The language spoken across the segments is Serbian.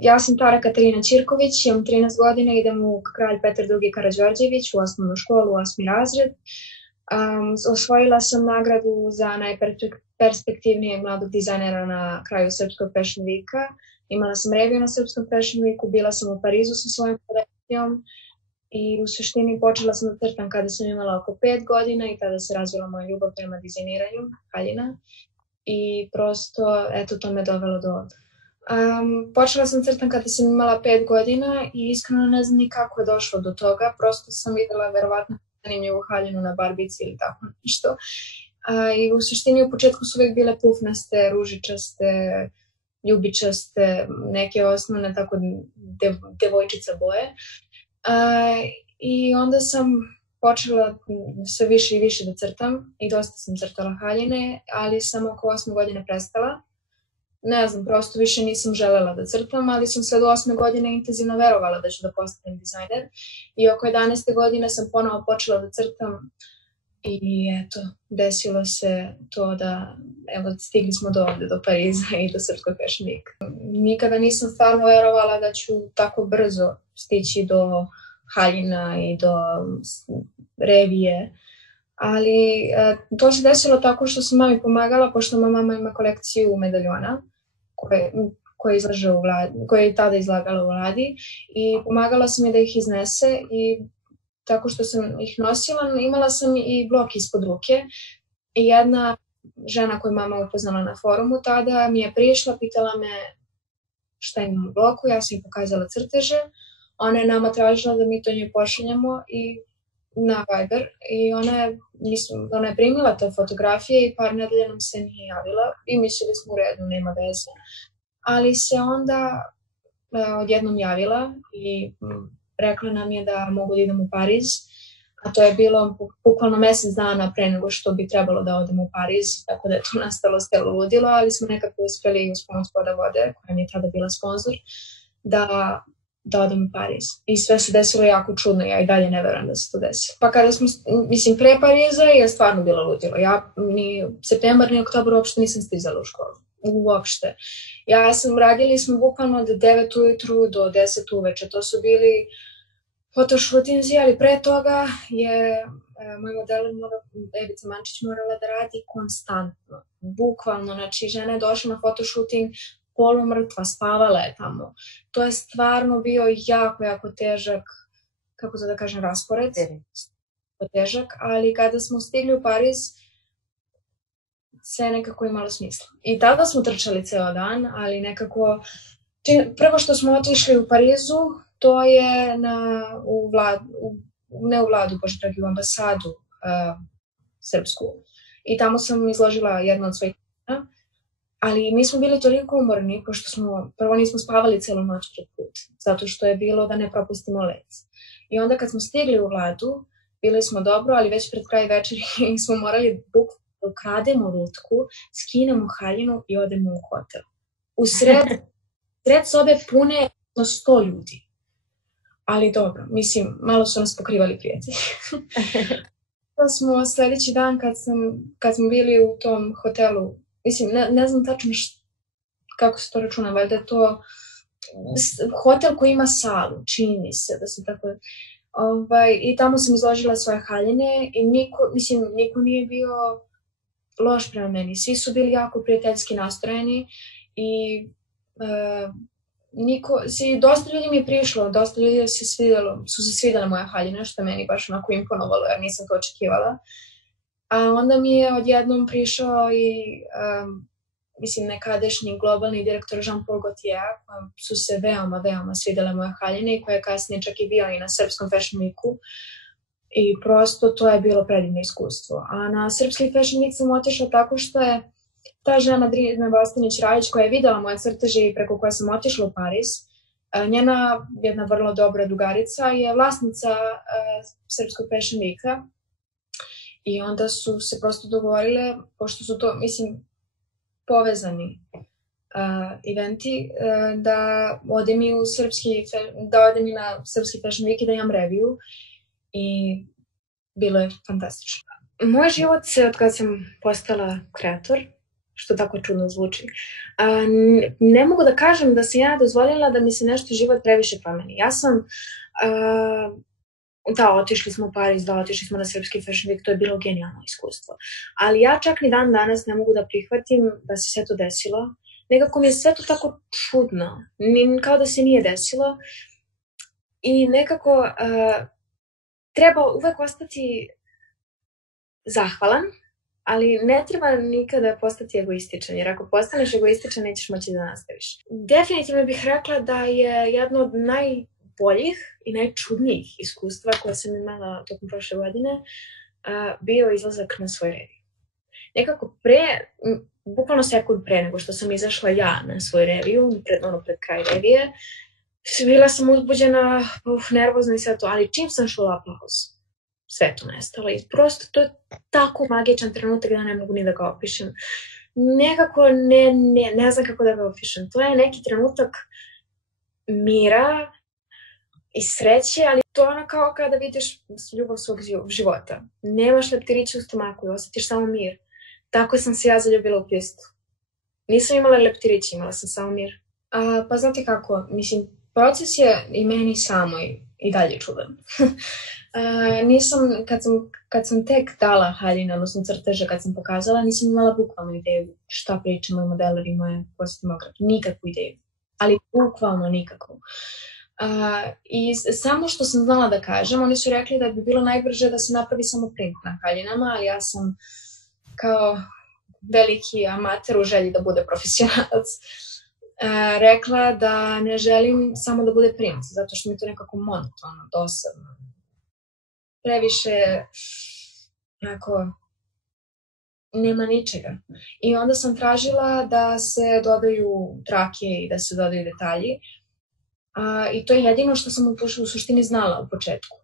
Ja sam Tara Katarina Ćirković, imam 13 godina, idem u Kralj Petar II. Karađorđević u osnovnu školu, 8. razred. Osvojila sam nagradu za najperspektivnijeg mladog dizajnera na kraju Srpskog Fashion Weeka. Imala sam reviju na Srpskom Fashion Weeku, bila sam u Parizu sa svojom kolekcijom i u suštini počela sam da crtam kada sam imala oko 5 godina i tada se razvila moja ljubav prema dizajniranju haljina i prosto, eto, to me dovelo do ovde. Počela sam crtam kada sam imala 5 godina i iskreno ne znam ni kako je došlo do toga, prosto sam videla verovatno zanimljivu haljinu na barbici ili tako nešto. I u suštini u početku su uvijek bile pufnaste, ružičaste, ljubičaste, neke osnovne tako devojčica boje. I onda sam počela sve više i više da crtam i dosta sam crtala haljine, ali sam oko 8 godine prestala. Ne znam, prosto više nisam želela da crtam, ali sam sve do 8 godine intenzivno verovala da ću da postanem dizajner. I oko 11. godine sam ponovo počela da crtam i eto, desilo se to da, evo, stigli smo do ovde, do Pariza i do Srpskog Fashion Weeka. Nikada nisam stvarno verovala da ću tako brzo stići do haljina i do revije. Ali to se desilo tako što sam mami pomagala, pošto moja mama ima kolekciju medaljona koje je tada izlagala u Vladi i pomagala sam je da ih iznese i tako što sam ih nosila, imala sam i blok ispod ruke i jedna žena koju mama upoznala na forumu tada mi je prišla, pitala me šta imam u bloku, ja sam joj pokazala crteže, ona je nama tražila da mi to njoj pošaljemo i na Viber i ona je primila te fotografije i par nedelja nam se nije javila i mislili smo u redu, nema veze. Ali se onda odjednom javila i rekla nam je da mogu da idem u Pariz, a to je bilo bukvalno mesec dana pre nego što bi trebalo da odem u Pariz, tako da je to nastalo stelo ludilo, ali smo nekako uspeli uz pomoć Voda vode, koja mi je tada bila sponsor, da odem u Pariz. I sve se desilo jako čudno, ja i dalje ne verujem da se to desilo. Pa kada smo, mislim, pre Pariza je stvarno bilo ludilo. Ja ni septembar ni oktobar uopšte nisam stizala u školu. Uopšte. Radili smo bukvalno od 9 ujutru do 10 uveče. To su bili fotoshootinzi, ali pre toga je moj model Evica Mančić morala da radi konstantno. Bukvalno, znači žena je došla na fotoshooting polumrtva, spavala je tamo. To je stvarno bio jako, jako težak, kako to da kažem, raspored. Težak, ali kada smo stigli u Pariz, sve nekako imalo smisla. I tada smo trčali ceo dan, ali nekako, prvo što smo otišli u Parizu, to je ne u vladu, bože dragi, u ambasadu srpsku. I tamo sam izložila jednu od svojih knjiga. Ali mi smo bili toliko umorni, pošto smo, prvo nismo spavali celu noć pred put, zato što je bilo da ne propustimo let. I onda kad smo stigli u Vladu, bili smo dobro, ali već pred kraj večeri smo morali da ukrademo lutku, skinemo haljinu i odemo u hotel. U sred sobe pune 100 ljudi. Ali dobro, mislim, malo su nas pokrivali prijatelji. Da smo sledeći dan kad smo bili u tom hotelu, mislim, ne znam tačno kako se to računa, valjda je to hotel koji ima salu, čini mi se da se tako... I tamo sam izložila svoje haljine i niko nije bio loš prema meni. Svi su bili jako prijateljski nastrojeni i dosta ljudi mi je prišlo, dosta ljudi su se svidjela moja haljina, što je meni baš onako imponovalo, jer nisam to očekivala. A onda mi je odjednom prišao i, nekadašnji globalni direktor Jean-Paul Gaultier, kojem su se veoma, veoma svidjela moja haljina i koja je kasnije čak i bio i na Srpskom Fashion Weeku. I prosto to je bilo predivno iskustvo. A na Srpski Fashion Week sam otišla tako što je ta žena Drina Bastinić-Rajić koja je videla moje crteže i preko koje sam otišla u Pariz, njena jedna vrlo dobra drugarica je vlasnica Srpskog Fashion Weeka. I onda su se prosto dogovorile, pošto su to, povezani eventi, da odem i na Srpski Fashion Week i da imam reviju. I bilo je fantastično. Moj život se, od kada sam postala kreator, što tako čudno zvuči. Ne mogu da kažem da sam ja dozvolila da mi se nešto život previše promeni. Ja sam, da, otišli smo u Pariz, da, otišli smo na Srpski Fashion Week, to je bilo genijalno iskustvo. Ali ja čak ni dan danas ne mogu da prihvatim da se sve to desilo. Nekako mi je sve to tako čudno, kao da se nije desilo. I nekako treba uvek ostati zahvalan, ali ne treba nikada postati egoističan, jer ako postaneš egoističan nećeš moći da nastaviš. Definitivno bih rekla da je jedno od najboljih i najčudnijih iskustva koje sam imala tokom prošle godine bio izlazak na svoj reviju. Nekako bukvalno sekund pre nego što sam izašla ja na svoj reviju, pred kraj revije, bila sam uzbuđena, nervozna i sve to, ali čim sam šla aplauz, sve to nestalo i prosto to je tako magičan trenutak da ne mogu ni da ga opišem. Nekako ne znam kako da ga opišem. To je neki trenutak mira i sreće, ali to je ono kao kada vidiš ljubav svog života. Nemaš leptiriće u stomaku i osjetiš samo mir. Tako sam se ja zaljubila u pijestu. Nisam imala leptiriće, imala sam samo mir. Pa znate kako, mislim, proces je i meni samoj i dalje čudan. Kad sam tek dala haljine, odnosno crteže, kad sam pokazala, nisam imala bukvalno ideju šta priča moj modeler i moje kostimograf. Nikakvu ideju. Ali bukvalno nikakvu. I samo što sam znala da kažem, oni su rekli da bi bilo najbrže da se napravi samo print na haljinama, ali ja sam kao veliki amater u želji da bude profesionalac rekla da ne želim samo da bude print, zato što mi je to nekako monotono, dosadno. Previše, nema ničega. I onda sam tražila da se dodaju trake i da se dodaju detalji. I to je jedino što sam u suštini znala u početku.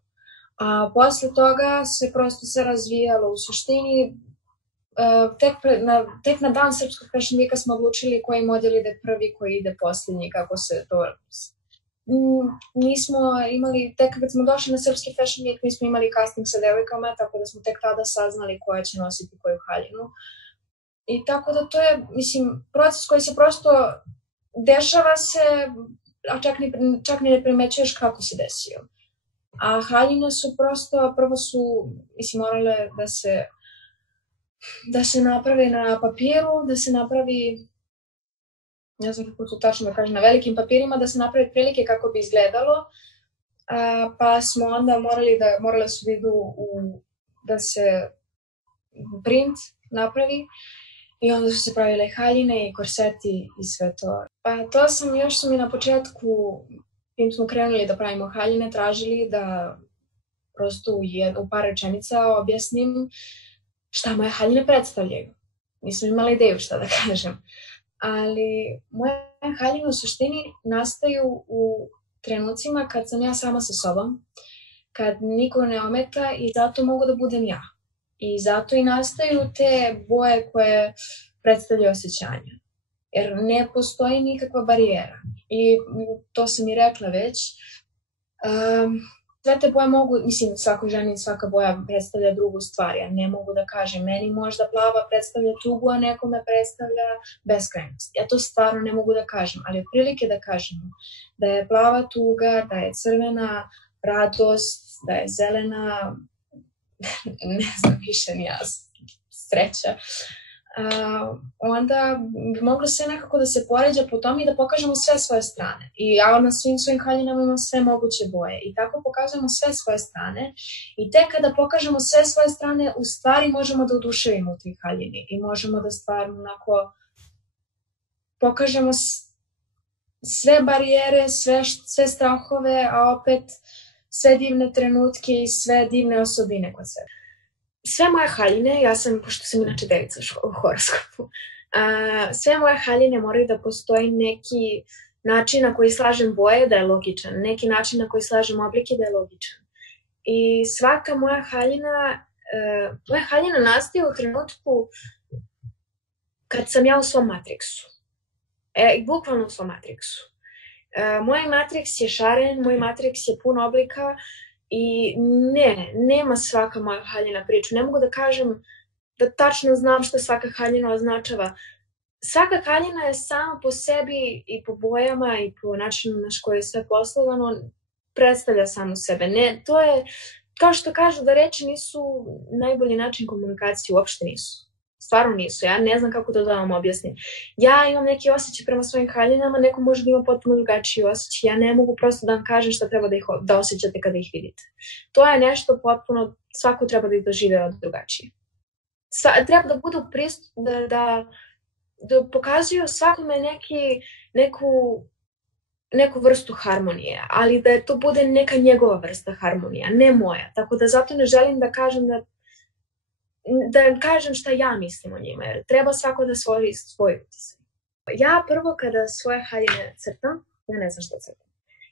A posle toga se prosto sve razvijalo u suštini. Tek na dan Srpskog Fashion Weeka smo odlučili koji model ide prvi, koji ide posljednji, kako se to... Nismo imali, tek kad smo došli na Srpski Fashion Week, mi smo imali casting sa devojkama, tako da smo tek tada saznali koja će nositi koju haljinu. I tako da to je, mislim, proces koji se prosto dešava se, a čak ni ne primećuješ kako se desio. A haljine su prosto, prvo su, mislim, morale da se napravi na papiru, da se napravi, ne znam kako to tačno da kažem, na velikim papirima, da se napravi prilike kako bi izgledalo, pa smo onda morale su da idu da se print napravi i onda su se pravile haljine i korseti i sve to. Pa to još su mi na početku, im smo krenuli da pravimo haljine, tražili da prosto u par rečenica objasnim šta moje haljine predstavljaju. Nisam imala ideju šta da kažem. Ali moje haljine u suštini nastaju u trenucima kad sam ja sama sa sobom, kad niko ne ometa i zato mogu da budem ja. I zato i nastaju te boje koje predstavljaju osjećanja. Jer ne postoji nikakva barijera. I to sam i rekla već. Sve te boje mogu, mislim, svakoj ženi svaka boja predstavlja drugu stvar. Ja ne mogu da kažem, meni možda plava predstavlja tugu, a nekome predstavlja beskrajnost. Ja to stvarno ne mogu da kažem, ali otprilike da kažemo da je plava tuga, da je crvena radost, da je zelena, ne znam više ni ja, sreća. Onda bi moglo sve nekako da se poređa po tome i da pokažemo sve svoje strane. I ja na svim svojim haljinama imam sve moguće boje. I tako pokazujemo sve svoje strane. I tek kada pokažemo sve svoje strane, u stvari možemo da oduševimo u tih haljini. I možemo da stvarno onako pokažemo sve barijere, sve strahove, a opet sve divne trenutke i sve divne osobine kod sebe. Sve moje haljine, pošto sam inače devica u horoskopu, sve moje haljine moraju da postoji neki način na koji slažem boje da je logičan, neki način na koji slažem oblike da je logičan. I svaka moja haljina nastaje u trenutku kad sam ja u svom matriksu. Bukvalno u svom matriksu. Moj matriks je šaren, moj matriks je pun oblika, i nema svaka moja haljina priču. Ne mogu da kažem da tačno znam što svaka haljina označava, svaka haljina je sama po sebi i po bojama i po načinu na koji je sve poslovano predstavlja samu sebe. Ne, to je, kao što kažu da reči nisu najbolji način komunikacije, uopšte nisu. Stvarno nisu. Ja ne znam kako to da vam objasnim. Ja imam neki osjećaj prema svojim haljinama, neko može da ima potpuno drugačiji osjećaj. Ja ne mogu prosto da vam kažem šta treba da osjećate kada ih vidite. To je nešto potpuno, svako treba da ih dožive drugačije. Treba da budu da pokazuju svakome neku vrstu harmonije, ali da to bude neka njegova vrsta harmonija, ne moja. Tako da zato ne želim da kažem šta ja mislim o njima, jer treba svako da svoj utisak. Ja prvo kada svoje haljine crtam, ja ne znam šta crtam.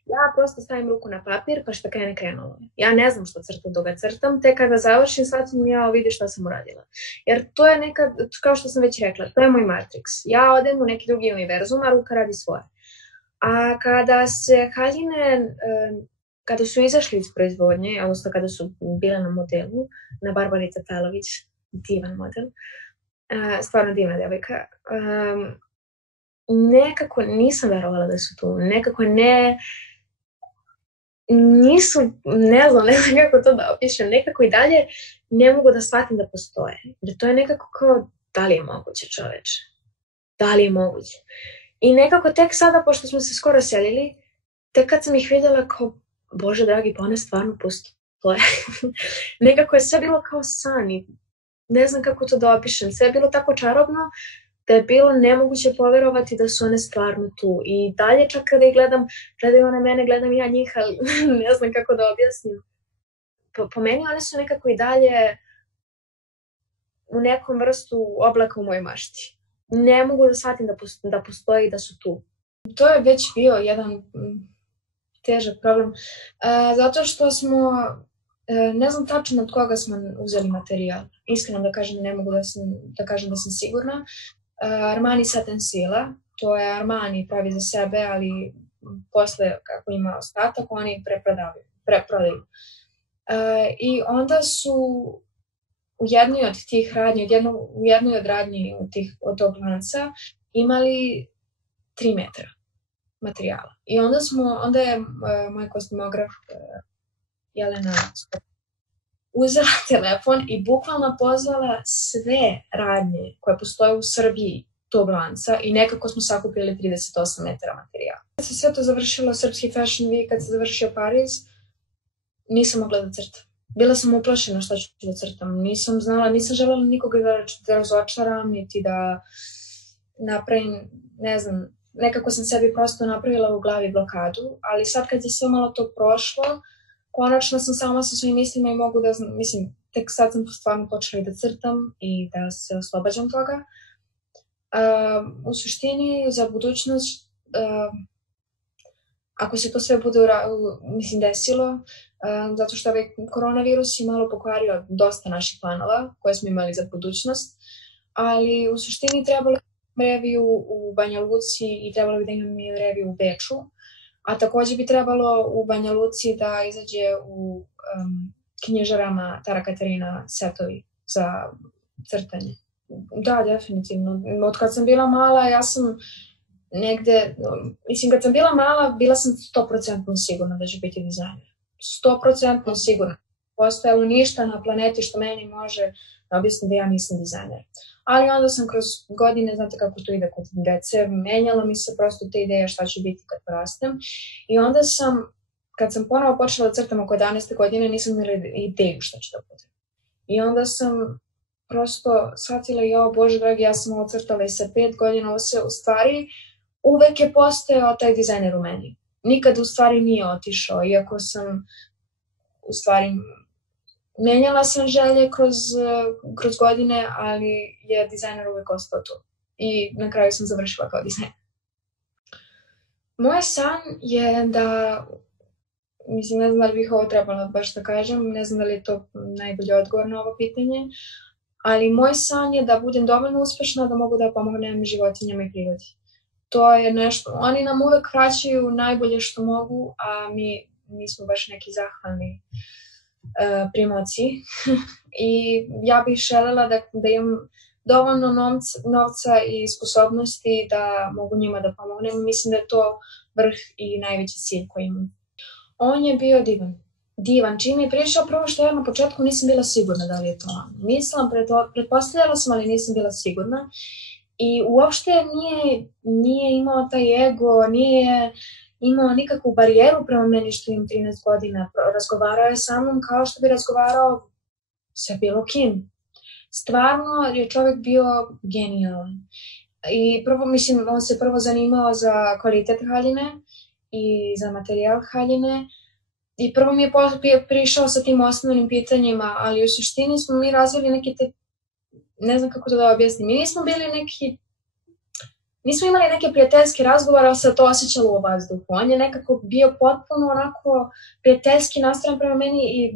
Ja prosto stavim ruku na papir pa šta krene krenulo. Ja ne znam šta crtam dok ga crtam, te kada završim shvatim ja vidi šta sam uradila. Jer to je nekad, kao što sam već rekla, to je moj matriks. Ja odem u neki drugi univerzum, a ruka radi svoje. A kada se haljine, kada su izašli iz proizvodnje, odnosno kada su bile na modelu, na Barbari Tatalović, divan model, stvarno divna devojka, nekako nisam verovala da su tu, nekako nisu, ne znam kako to da opišem, nekako i dalje ne mogu da shvatim da postoje. Jer to je nekako kao, da li je moguće čoveče? Da li je moguće? I nekako tek sada, pošto smo se skoro selili, tek kad sam ih vidjela kao, Bože dragi, pa one stvarno postoje. Nekako je sve bilo kao san i ne znam kako to da opišem. Sve je bilo tako čarobno da je bilo nemoguće poverovati da su one stvarno tu. I dalje čak kada ih gledam, gledaju one mene, gledam ja njih, ali ne znam kako da objasnim. Po meni one su nekako i dalje u nekom vrstu oblaka u mojoj mašti. Ne mogu da shvatim da postoji i da su tu. To je već bio jedan težak problem, zato što smo, ne znam tačno od koga smo uzeli materijal. Iskreno da kažem, ne mogu da kažem da sam sigurna. Armani Satin Sila, to je Armani pravi za sebe, ali posle kako ima ostatak, oni preprodaju. I onda su u jednoj od tih radnji, u jednoj od radnji od tog lanca imali 3 metra materijala. I onda je moj kostimograf Jelena uzela telefon i bukvalno pozvala sve radnje koje postoje u Srbiji tog lanca i nekako smo sakupili 38 metara materijala. Kad se sve to završilo, Srpski Fashion Week, kad se završio Pariz, nisam mogla da crtam. Bila sam uplašena šta ću da crtam. Nisam znala, nisam želela nikoga da razočaram, niti da napravim, ne znam, nekako sam sebi prosto napravila u glavi blokadu, ali sad kad je sve malo to prošlo, konačno sam sama sa svojim mislima i mogu da, mislim, tek sad sam stvarno počela i da crtam i da se oslobađam toga. U suštini, za budućnost, ako se to sve bude, desilo, zato što ovaj koronavirus je malo pokvario dosta naših planova koje smo imali za budućnost, ali u suštini trebalo reviju u Banja Luci i trebalo bi da imam i reviju u Beču, a takođe bi trebalo u Banja Luci da izađe u knjižarama Tara Katarina setovi za crtanje. Da, definitivno. Od kad sam bila mala, ja sam negde, kad sam bila mala, bila sam 100% sigurna da ću biti dizajner. 100% sigurna. Postojalo ništa na planeti što meni može objasniti da ja nisam dizajner. Ali onda sam kroz godine, znate kako to ide kod dece, menjala mi se prosto te ideje šta će biti kad porastem. I onda kad sam ponovo počela da crtam oko 11. godine, nisam imala ideju šta će da bude. I onda sam prosto shvatila, Bože dragi, ja sam ovo crtala i sa 5 godina, ovo se u stvari uvek je postojao taj dizajner u meni. Nikad u stvari nije otišao, iako sam u stvari menjala sam želje kroz godine, ali je dizajner uvek ostao tu. I na kraju sam završila kao dizajner. Moj san je da, ne znam da li bih ovo trebala baš da kažem, ne znam da li je to najbolji odgovor na ovo pitanje, ali moj san je da budem dovoljno uspešna da mogu da pomognem životinjama i prirodi. To je nešto, oni nam uvek vraćaju najbolje što mogu, a mi nismo baš neki zahvalni primaoci. I ja bih želela da imam dovoljno novca i sposobnosti da mogu njima da pomognem. Mislim da je to vrh i najveći cilj koji imam. On je bio divan. Čim je prišao, prvo što ja na početku nisam bila sigurna da li je to on. Pretpostavljala sam, ali nisam bila sigurna. I uopšte nije imao taj ego, nije imao nikakvu barijeru prema meni što imam 13 godina. Razgovarao je sa mnom kao što bi razgovarao sa bilo kim. Stvarno je čovjek bio genijalan. I prvo, mislim, on se prvo zanimao za kvalitet haljine i za materijal haljine. I prvo mi je prišao sa tim osnovnim pitanjima, ali u suštini smo mi razvili neke te, ne znam kako to da objasnim, mi nismo imali neke prijateljske razgovore, ali se to osjećalo u vazduhu. On je nekako bio potpuno onako prijateljski nastrojen prema meni i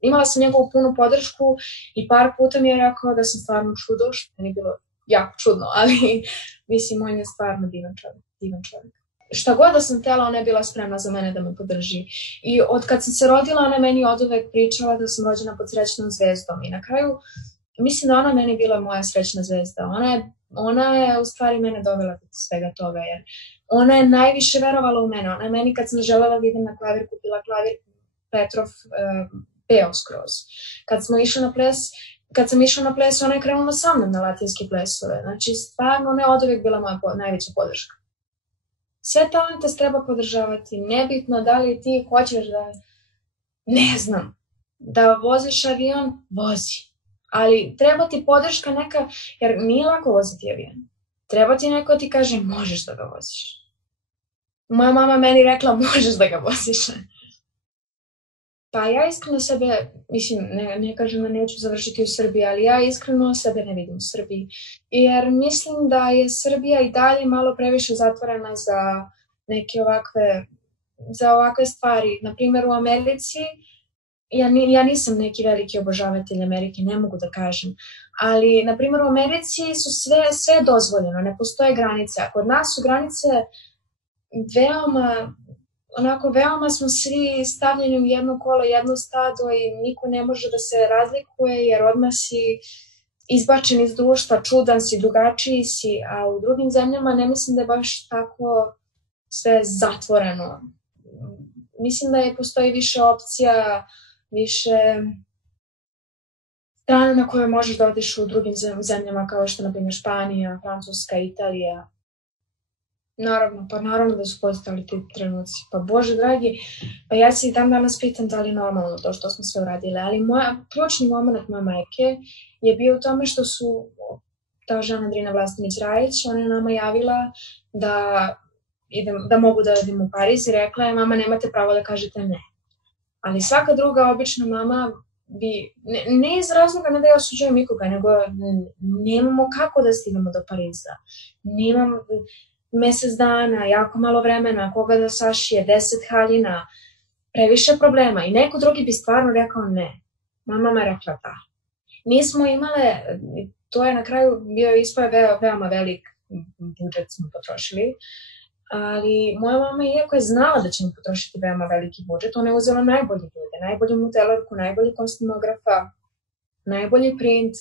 imala sam njegovu punu podršku i par puta mi je rekao da sam stvarno čudo, što mi je bilo jako čudno, ali mislim, on je stvarno divan čovjek. Šta god da sam htjela, ona je bila spremna za mene da me podrži. I od kad sam se rodila, ona je meni oduvek pričala da sam rođena pod srećnom zvezdom. I na kraju, mislim da ona meni bila moja srećna zvezda. Ona je u stvari mene dovela do svega toga, jer ona je najviše verovala u mene. Ona je meni, kad sam želela da idem na klavir, kupila klavir Petrov peo skroz. Kad sam išla na ples, ona je krenula sa mnom na latinske plesove. Znači, stvarno, ona je oduvek bila moja najveća podrška. Sve talente treba podržavati. Nebitno da li ti hoćeš da voziš avion, vozi. Ali treba ti podrška neka, jer nije lako voziti avion. Treba ti neko ti kaže, možeš da ga voziš. Moja mama meni rekla, možeš da ga voziš. Pa ja iskreno sebe, mislim, ne kažem da neću završiti u Srbiji, ali ja iskreno sebe ne vidim u Srbiji. Jer mislim da je Srbija i dalje malo previše zatvorena za neke ovakve stvari. Naprimjer, u Americi, ja nisam neki veliki obožavatelj Amerike, ne mogu da kažem, ali, naprimjer, u Americi su sve dozvoljeno, ne postoje granice. A kod nas su granice veoma smo svi stavljeni u jedno kolo, jedno stado i niko ne može da se razlikuje jer odmah si izbačen iz društva, čudan si, drugačiji si, a u drugim zemljama ne mislim da je baš tako sve zatvoreno. Mislim da postoji više opcija, više strana na koje možeš da odeš u drugim zemljama kao što na primjer Španija, Francuska, Italija. Naravno da su postali ti trenuci. Pa Bože dragi, pa ja se i dan danas pitam da li je normalno to što smo sve uradili, ali ključni moment moje majke je bio u tome što su ta žena Drina Vlastinić-Rajić, ona je nama javila da mogu da idem u Pariz i rekla je, mama, nemate pravo da kažete ne. Ali svaka druga obična mama bi, ne iz razloga ne da ja osuđujem nikoga, nego nemamo kako da stignemo do Pariza. Nemam mesec dana, jako malo vremena, koga da sašije, 10 haljina, previše problema. I neko drugi bi stvarno rekao ne. Mama me rekla da. Nismo imale, to je na kraju bio veoma velik budžet smo potrošili, ali moja mama, iako je znala da ćemo potrošiti veoma veliki budžet, ona je uzela najbolji ljude, najbolju modelarku, najbolji kostimografa, najbolji print,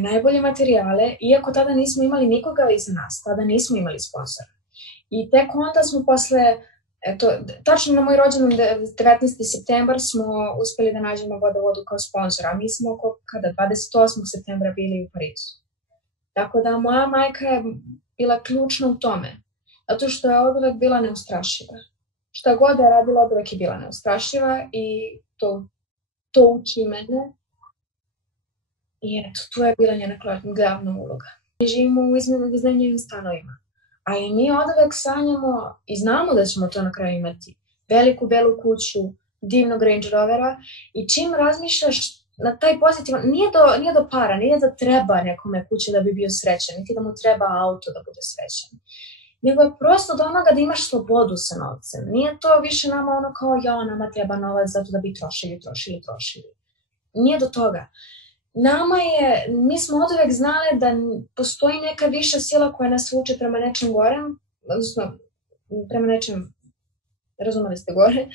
najbolje materijale, iako tada nismo imali nikoga iza nas, tada nismo imali sponsora. I tek onda smo posle, tačno na moj rođendan 19. septembar smo uspeli da nađemo Vodovodu kao sponsora, a mi smo oko 28. septembra bili u Parizu. Tako da moja majka je bila ključna u tome, zato što je oduvek bila neustrašiva. Šta god je radila, oduvek je bila neustrašiva i to uči mene. I eto, tu je bila njena glavna uloga. Mi živimo u iznajmljenim stanovima, a i mi oduvek sanjamo i znamo da ćemo to na kraju imati. Veliku belu kuću, divnog Range Rovera i čim razmišljaš na taj pozitivan, nije do para, nije da treba nekome kuće da bi bio srećan, niti da mu treba auto da bude srećan. Nego je prosto do onoga da imaš slobodu sa novcem. Nije to više nama ono kao nama treba novac zato da bi trošili. Nije do toga. Mi smo oduvek znali da postoji neka viša sila koja nas vuče prema nečem gorem, odnosno prema nečem, razumeli ste gore,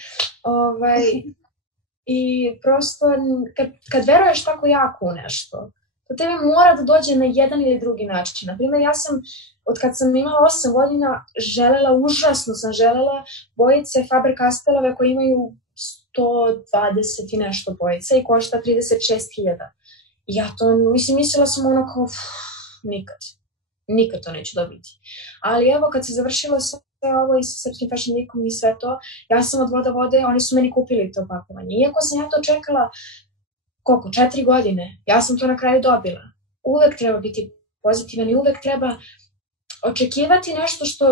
i prosto kad veruješ tako jako u nešto, To tebe mora da dođe na jedan ili drugi način. Naprimjer, ja sam, od kad sam imala 8 godina, užasno sam želela bojice Faber-Castellove koje imaju 120 i nešto bojica i košta 36.000. I ja to, mislila sam kao, nikad to neću dobiti. Ali evo, kad se završilo sve ovo i sa Srpskim Fashion Weekom i sve to, ja sam od Voda Vode, oni su meni kupili to pakovanje. Iako sam ja to čekala, 4 godine, ja sam to na kraju dobila. Uvek treba biti pozitivan i uvek treba očekivati nešto što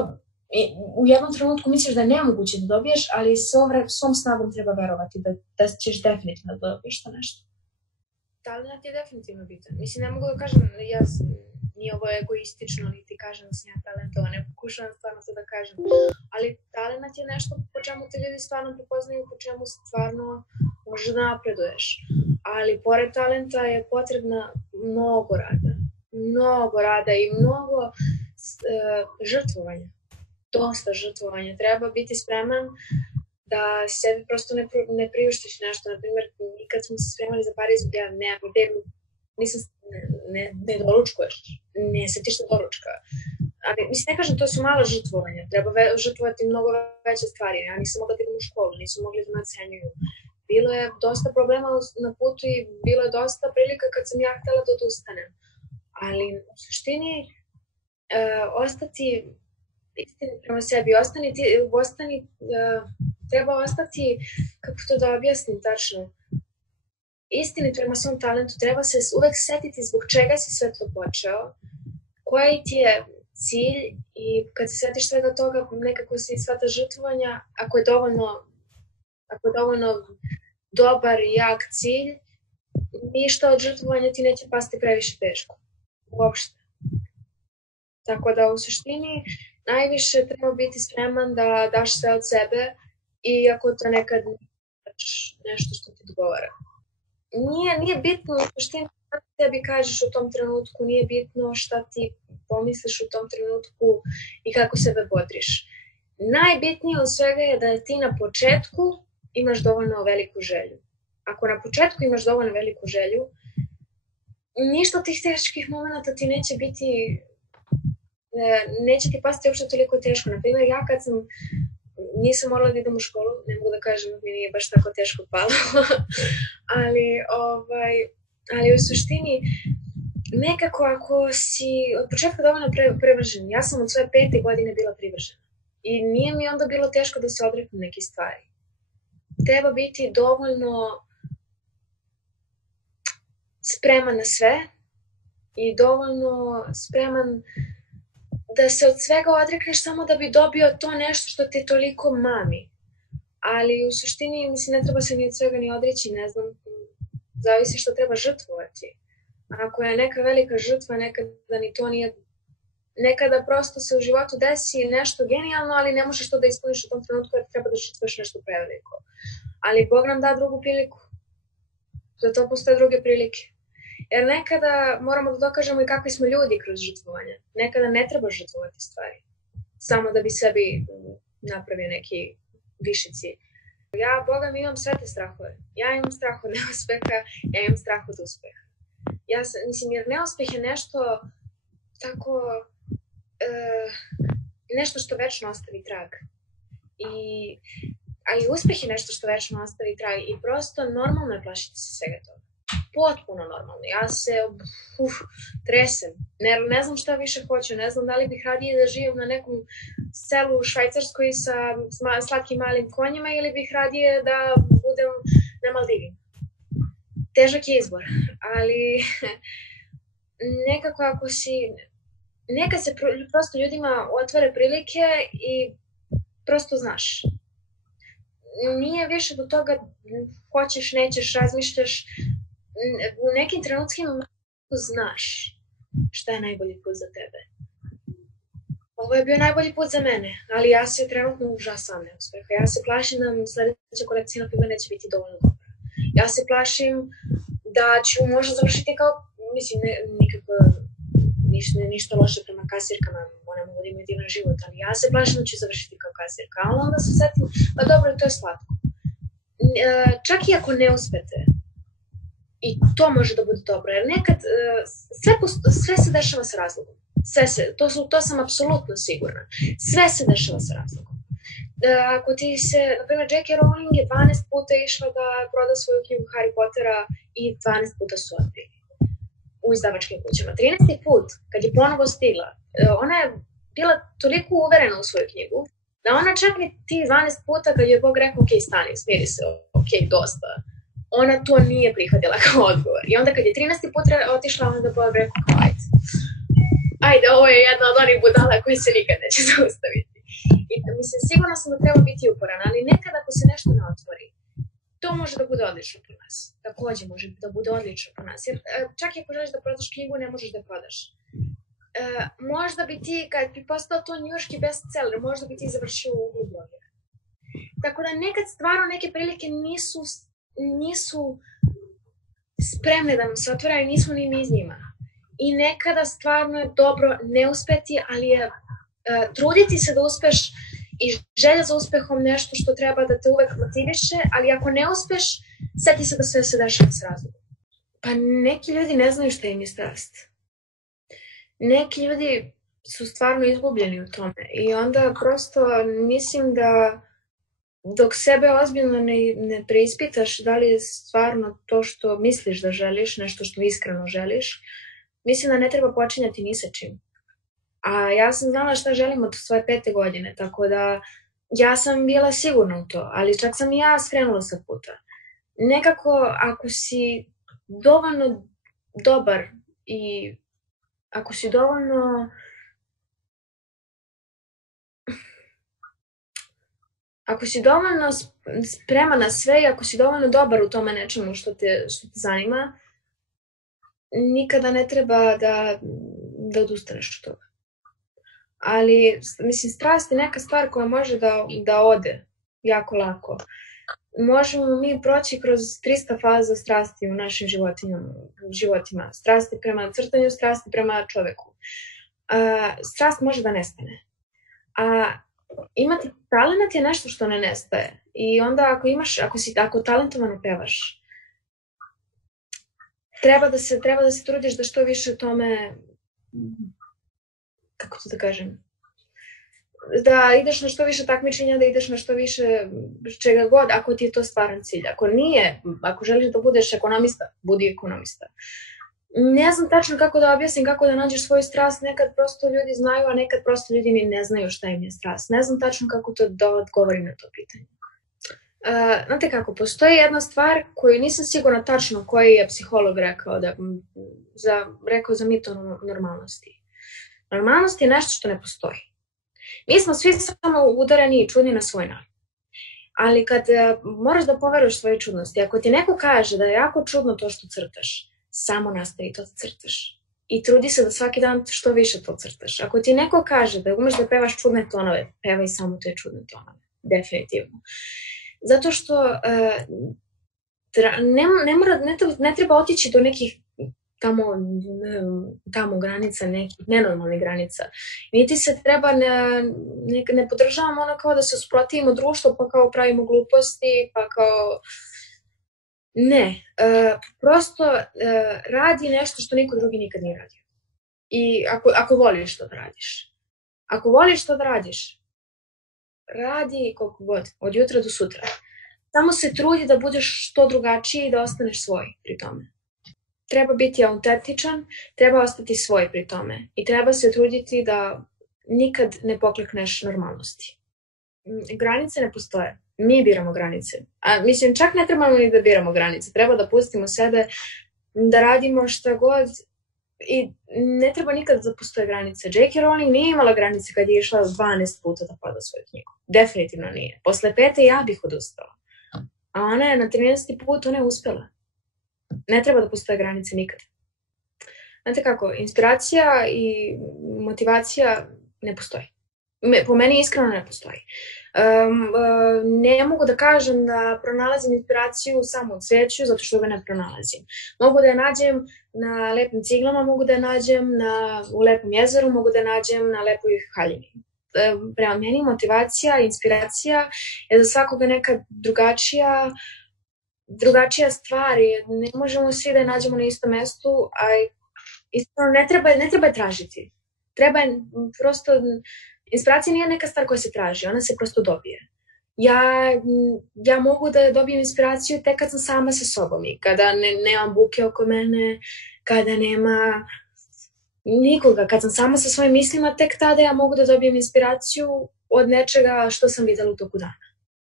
u jednom trenutku misliš da je nemoguće da dobiješ, ali svom snagom treba verovati da ćeš definitivno da dobiješ to nešto. Talent je definitivno bitan. Mislim, ne mogu da kažem, nije ovo egoistično, niti kažem da sam ja talentovana, ne pokušavam stvarno to da kažem, ali talent je nešto po čemu te ljudi stvarno prepoznaju, po čemu stvarno možeš da napreduješ. Ali pored talenta je potrebna mnogo rada i mnogo žrtvovanja. Dosta žrtvovanja. Treba biti spreman da sebi prosto ne priuštiš nešto. Naprimjer, kad smo se spremali za Pariz, ja ne doručkuješ, ne setiš se doručka. Ali, mislim, ne kažem, to su malo žrtvovanja. Treba žrtvovati mnogo veće stvari. Ja nisam mogla da idem u školu, nisu mogli da me ocenjuju. Bilo je dosta problema na putu i bilo je dosta prilika kad sam ja htela da odustanem. Ali, u suštini, ostati istini prema sebi, treba ostati, kako to da objasnim tačno, istini prema svom talentu, treba se uvek setiti zbog čega si sve to počeo, koji ti je cilj i kad se setiš svega toga, nekako se i sva ta žrtvovanja, ako je dovoljno dobar i jak cilj, ništa od žrtvovanja ti neće pasti previše teško. Uopšte. Tako da u suštini najviše treba biti spreman da daš sve od sebe i ako to nekad nešto što ti odgovara. Nije bitno u suštini šta ti tebi kažeš u tom trenutku, nije bitno šta ti pomisliš u tom trenutku i kako sebe bodriš. Najbitnije od svega je da ti na početku imaš dovoljno veliku želju. Ako na početku imaš dovoljno veliku želju, ništa od tih teških momenta ti neće ti pasti uopšte toliko teško. Naprimjer, ja kad nisam morala da idem u školu, ne mogu da kažem, mi nije baš tako teško palo, ali u suštini, nekako ako si od početka dovoljno privržen, ja sam od svoje 5. godine bila privržena i nije mi onda bilo teško da se odreknem neke stvari. Treba biti dovoljno spreman na sve i dovoljno spreman da se od svega odrekneš samo da bi dobio to nešto što te toliko mami. Ali u suštini, mislim, ne treba se ni od svega ni odreći, ne znam, zavisi što treba žrtvovati. Ako je neka velika žrtva, nekada ni to nije, nekada prosto se u životu desi nešto genijalno, ali ne možeš to da ispuniš u tom trenutku jer treba da žrtvuješ nešto preveliko. Ali Bog nam da drugu priliku. Za to postoje druge prilike. Jer nekada moramo da dokažemo i kakvi smo ljudi kroz žrtvovanje. Nekada ne treba žrtvovati stvari. Samo da bi sebi napravio neki viši cilj. Ja, Boga mi, imam sve te strahove. Ja imam strah od neuspeha, ja imam strah od uspeha. Jer neuspeh je nešto tako, nešto što večno ostavi trag. Ali uspeh je nešto što večno ostavi trag i prosto normalno je plašiti se svega toga. Potpuno normalno. Ja se tresem. Ne znam šta više hoću. Ne znam da li bih radije da živim na nekom selu u Švajcarskoj sa slatkim malim konjima ili bih radije da budem na Maldivima. Težak je izbor. Ali nekako ako si... Nekad se prosto ljudima otvore prilike i prosto znaš. Nije više do toga hoćeš, nećeš, razmišljaš. U nekim trenutskim znaš šta je najbolji put za tebe. Ovo je bio najbolji put za mene, ali ja se trenutno užasavam neuspeha. Ja se plašim da sledeća kolekcija na primjer neće biti dovoljno dobra. Ja se plašim da ću možda završiti kao, mislim, nikako ništa loše prema kasirkama, one mogu da imaju divan život, ali ja se plašim da ću završiti kao kasirka, ali onda se setim, pa dobro, to je slatko. Čak i ako ne uspete, I to može da bude dobro, jer nekad sve se dešava sa razlogom. To sam apsolutno sigurna. Sve se dešava sa razlogom. Ako ti se, na primjer, J.K. Rowling je 12 puta išla da proda svoju knjigu Harry Pottera i 12 puta su odbili u izdavačkim kućama. 13. put, kad je ponovo stigla, ona je bila toliko uverena u svoju knjigu, da ona čak ni ti 12 puta kad je Bog rekao, ok, stani, smiri se, ok, dosta, ona to nije prihvatila kao odgovor. I onda kad je 13. put otišla, onda je Bog rekao, ajde, ovo je jedna od onih budala koji se nikad neće zaustaviti. I mislim, sigurno sam da treba biti uporan, ali nekad ako se nešto ne otvori, to može da bude odlično po nas. Takođe može da bude odlično po nas. Jer čak i ako želiš da prodaš knjigu, ne možeš da je prodaš. Možda bi ti, kad bi postao to njujorški bestseller, možda bi ti završio u uglu blogera. Tako da nekad stvarno neke prilike nisu spremne da nam se otvaraju, nismo ni mi iz njima. I nekada stvarno je dobro ne uspeti, ali je truditi se da uspeš i želja za uspehom nešto što treba da te uvek motiviše, ali ako ne uspeš, seti se da sve se dešava s razlogom. Pa neki ljudi ne znaju šta im je strast. Neki ljudi su stvarno izgubljeni u tome i onda prosto mislim da dok sebe ozbiljno ne preispitaš da li je stvarno to što misliš da želiš, nešto što iskreno želiš, mislim da ne treba počinjati ni sa čim. A ja sam znala šta želim od svoje 5. godine, tako da ja sam bila sigurna u to, ali čak sam i ja skrenula sa puta. Nekako, ako si dovoljno dobar i ako si dovoljno spreman na sve i ako si dovoljno dobar u tome nečemu što te zanima, nikada ne treba da odustaneš od toga. Ali, mislim, strast je neka stvar koja može da ode jako lako. Možemo mi proći kroz 300 faza strasti u našim životima. Strasti prema crtanju, strasti prema čoveku. Strast može da nestane. A imati talent je nešto što ne nestaje. I onda ako talentovano pevaš, treba da se trudiš da što više o tome, kako to da kažem, da ideš na što više takmičenja, da ideš na što više čega god, ako ti je to stvaran cilj. Ako nije, ako želiš da budeš ekonomista, budi ekonomista. Ne znam tačno kako da objasnim, kako da nađeš svoju strast, nekad prosto ljudi znaju, a nekad prosto ljudi ni ne znaju šta im je strast. Ne znam tačno kako da odgovorim na to pitanje. Znate kako, postoji jedna stvar koju nisam sigurna tačno koji je psiholog rekao za mit o normalnosti. Normalnost je nešto što ne postoji. Mi smo svi samo udareni i čudni na svoj način. Ali kad moraš da poveruješ svoje čudnosti, ako ti neko kaže da je jako čudno to što crtaš, samo nastavi to da crtaš. I trudi se da svaki dan što više to crtaš. Ako ti neko kaže da umeš da pevaš čudne tonove, pevaj samo te čudne tonove. Definitivno. Zato što ne treba otići do nekih tamo granica, nekih nenormalnih granica. Niti se treba, ne podržavamo ono kao da se usprotivimo društvu, pa kao pravimo gluposti, pa kao... Ne, prosto radi nešto što niko drugi nikad nije radio. I ako voliš to da radiš. Ako voliš to da radiš, radi koliko god, od jutra do sutra. Samo se trudi da budeš što drugačiji i da ostaneš svoj pri tome. Treba biti autentičan, treba ostati svoj pri tome i treba se truditi da nikad ne poklekneš normalnosti. Granice ne postoje. Mi biramo granice. A mislim, čak ne trebamo ni da biramo granice. Treba da pustimo sebe, da radimo šta god i ne treba nikad da postoje granice. J.K. Rowling nije imala granice kad je išla 12 puta da proda svoju knjigu. Definitivno nije. Posle 5. ja bih odustala. A ona je na 13. put, ona je uspela. Ne treba da postoje granice nikad. Znate kako, inspiracija i motivacija ne postoji. Po meni iskreno ne postoji. Ne mogu da kažem da pronalazim inspiraciju samo u cveću, zato što ga ne pronalazim. Mogu da je nađem na lepim ciglama, mogu da je nađem u lepom jezeru, mogu da je nađem na lepoj haljini. Prema meni motivacija, inspiracija je za svakoga neka drugačija, drugačija stvar je, ne možemo svi da je nađemo na istom mestu, a iskreno ne treba je tražiti. Treba je prosto, inspiracija nije neka stvar koja se traži, ona se prosto dobije. Ja mogu da dobijem inspiraciju tek kad sam sama sa sobom i kada nemam buke oko mene, kada nema nikoga, kad sam sama sa svojim mislima, tek tada ja mogu da dobijem inspiraciju od nečega što sam videla u toku dana.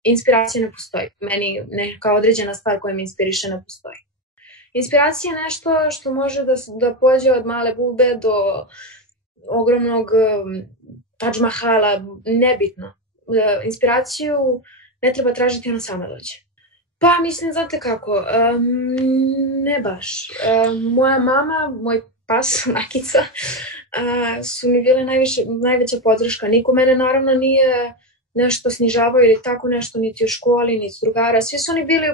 Inspiracija ne postoji. Meni neka određena stvar koja me inspiriše ne postoji. Inspiracija je nešto što može da pođe od male bube do ogromnog Taj Mahala, nebitno. Inspiraciju ne treba tražiti, ona sama dođe. Pa mislim, znate kako, ne baš. Moja mama, moj pas, Makica, su mi bile najveća podrška. Niko mene naravno nije nešto snižavao ili tako nešto, niti u školi, niti drugara. Svi su oni bili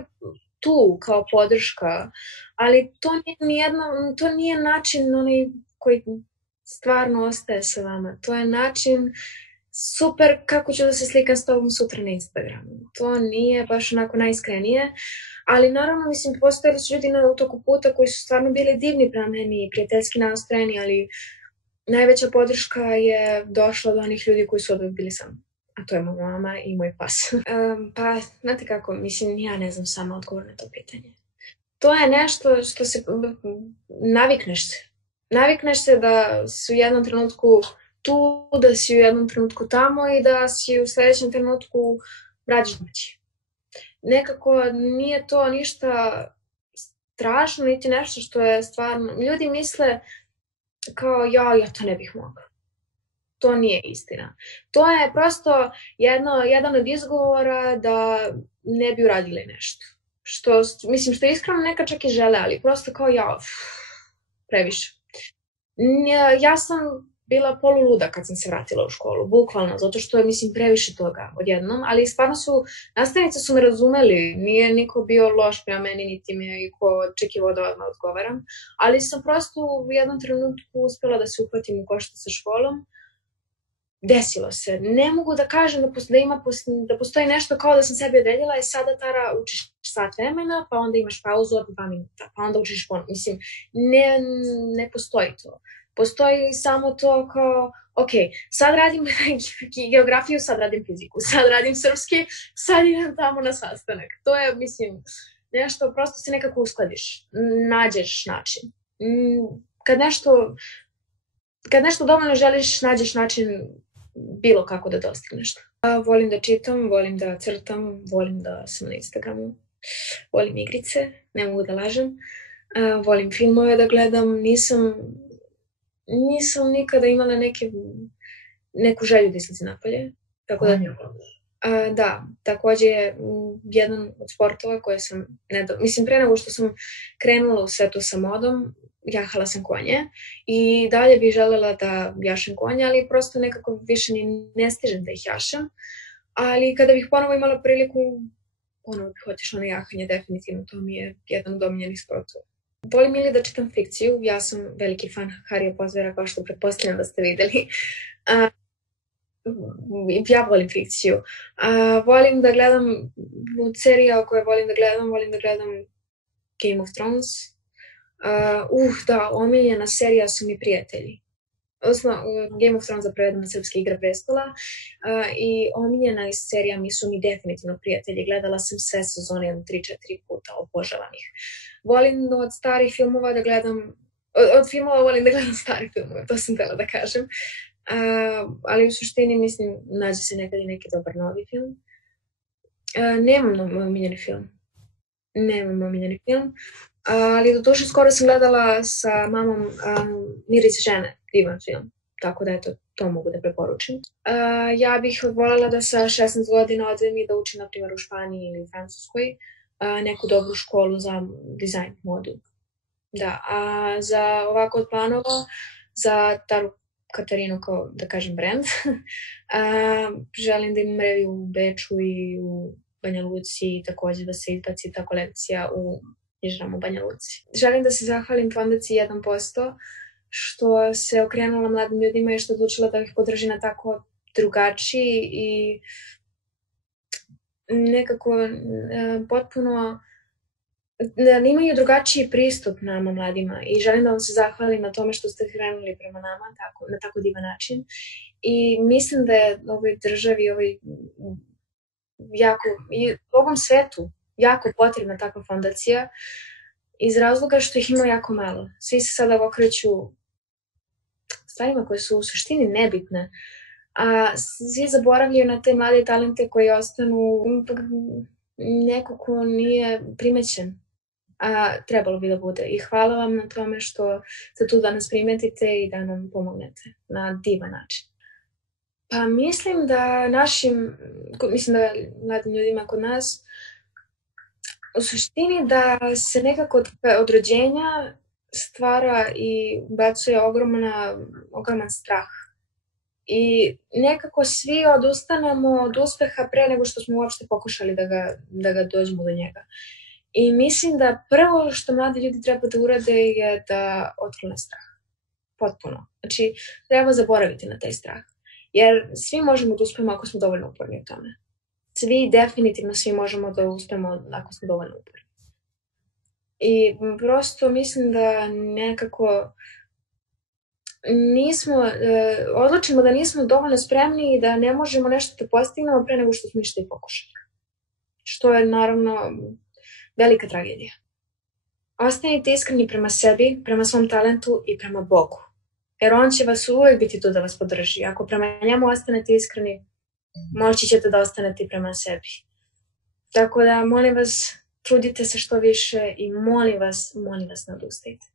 tu kao podrška, ali to nije način onaj koji stvarno ostaje sa vama. To je način super kako ću da se slikam s tobom sutra na Instagramu. To nije baš onako najiskrenije, ali naravno, mislim, postojali su ljudi na toku puta koji su stvarno bili divni prema meni, prijateljski nastrojeni, ali najveća podrška je došla do onih ljudi koji su odvek bili sa mnom. A to je moja mama i moj pas. Pa, znate kako, mislim, ja ne znam sama odgovor na to pitanje. To je nešto što se navikneš se. Navikneš se da si u jednom trenutku tu, da si u jednom trenutku tamo i da si u sledećem trenutku radiš domaći. Nekako nije to ništa strašno, niti nešto što je stvarno... Ljudi misle kao ja to ne bih mogla. To nije istina. To je prosto jedan od izgovora da ne bi uradili nešto. Što iskreno neka čak i žele, ali prosto kao previše. Ja sam bila poluluda kad sam se vratila u školu, bukvalno, zato što je, previše toga odjednom, ali stvarno nastavnice su me razumeli, nije niko bio loš prema meni, niti me iko očekivao da odmah odgovaram, ali sam prosto u jednom trenutku uspela da se uhvatim u koštac sa školom. Desilo se. Ne mogu da kažem da postoji nešto kao da sam sebi odredila i sada, Tara, učiš sat vremena, pa onda imaš pauzu od 2 minuta, pa onda učiš ponovno. Ne postoji to. Postoji samo to kao, ok, sad radim geografiju, sad radim fiziku, sad radim srpski, sad idem tamo na sastanak. To je, nešto, prosto se nekako uskladiš, nađeš način. Kad nešto dovoljno želiš, nađeš način bilo kako da dostigneš. Volim da čitam, volim da crtam, volim da sam na Instagramu, volim igrice, ne mogu da lažem, volim filmove da gledam, nisam nikada imala neku želju da izlazim napolje. Tako da, takođe je jedan od sportova koje sam, pre nego što sam krenula u svetu sa modom, jahala sam konje i dalje bih želela da jašem konje, ali prosto nekako više ne stižem da ih jašem. Ali kada bih ponovo imala priliku, ponovo bih otišla na jahanje, definitivno, to mi je jedan od omiljenih sportova. Volim ili da čitam fikciju, ja sam veliki fan Harryja Pottera, kao što pretpostavljam da ste videli. Ja volim fikciju. Volim da gledam serija koje volim da gledam Game of Thrones. Da, omiljena serija su mi Prijatelji. Odnosno, Game of Thrones prevedena na srpski Igra prestola i omiljena serija su mi definitivno Prijatelji. Gledala sam sve sezone 3-4 puta, obožavam ih. Volim od starih filmova da gledam, od filmova volim da gledam stare filmove, to sam htela da kažem. Ali u suštini, nađe se nekad i neki dobar novi film. Nemam omiljeni film. Ali do duše skoro sam gledala sa mamom Miris žene, divan film, tako da to mogu da preporučim. Ja bih voljela da sa 16 godina odem i da učim, na primjer, u Španiji ili u Francuskoj, neku dobru školu za dizajn, modu. Da, a za ovako od planova, za Taru Katarinu kao, da kažem, brand, želim da imam reviju u Beču i u Banja Luci, takođe da se izbaci ta kolekcija u Ježramo Banja Luci. Želim da se zahvalim fondaciji 1%, što se okrenula mladim ljudima i što odlučila da ih podrži na tako drugačiji i nekako potpuno imaju drugačiji pristup nama mladima i želim da vam se zahvalim na tome što ste krenuli prema nama na tako divan način. I mislim da je ovoj državi, i ovom svetu jako potrebna takva fondacija iz razloga što ih ima jako malo. Svi se sada okreću stvarima koje su u suštini nebitne, a svi zaboravljaju na te mlade talente koji ostanu neko ko nije primećen, a trebalo bi da bude. I hvala vam na tome što ste tu da nas primetite i da nam pomognete na divan način. Pa mislim da mladim ljudima kod nas, u suštini da se nekako od rođenja stvara i ubacuje ogroman strah. I nekako svi odustanemo od uspeha pre nego što smo uopšte pokušali da ga dođemo do njega. I mislim da prvo što mladi ljudi treba da urade je da otklone strah. Potpuno. Znači, treba zaboraviti na taj strah. Jer svi možemo da uspemo ako smo dovoljno uporni u tome. Definitivno svi možemo da uspemo ako smo dovoljno uporni. I prosto mislim da nekako odlučimo da nismo dovoljno spremni i da ne možemo nešto da postignemo pre nego što smo ništa i pokušali. Što je naravno velika tragedija. Ostanite iskreni prema sebi, prema svom talentu i prema Bogu. Jer on će vas uvek biti tu da vas podrži. Ako prema njemu ostanete iskreni, moći ćete da ostanete prema sebi. Tako da, molim vas, trudite se što više i molim vas, ne odustajte.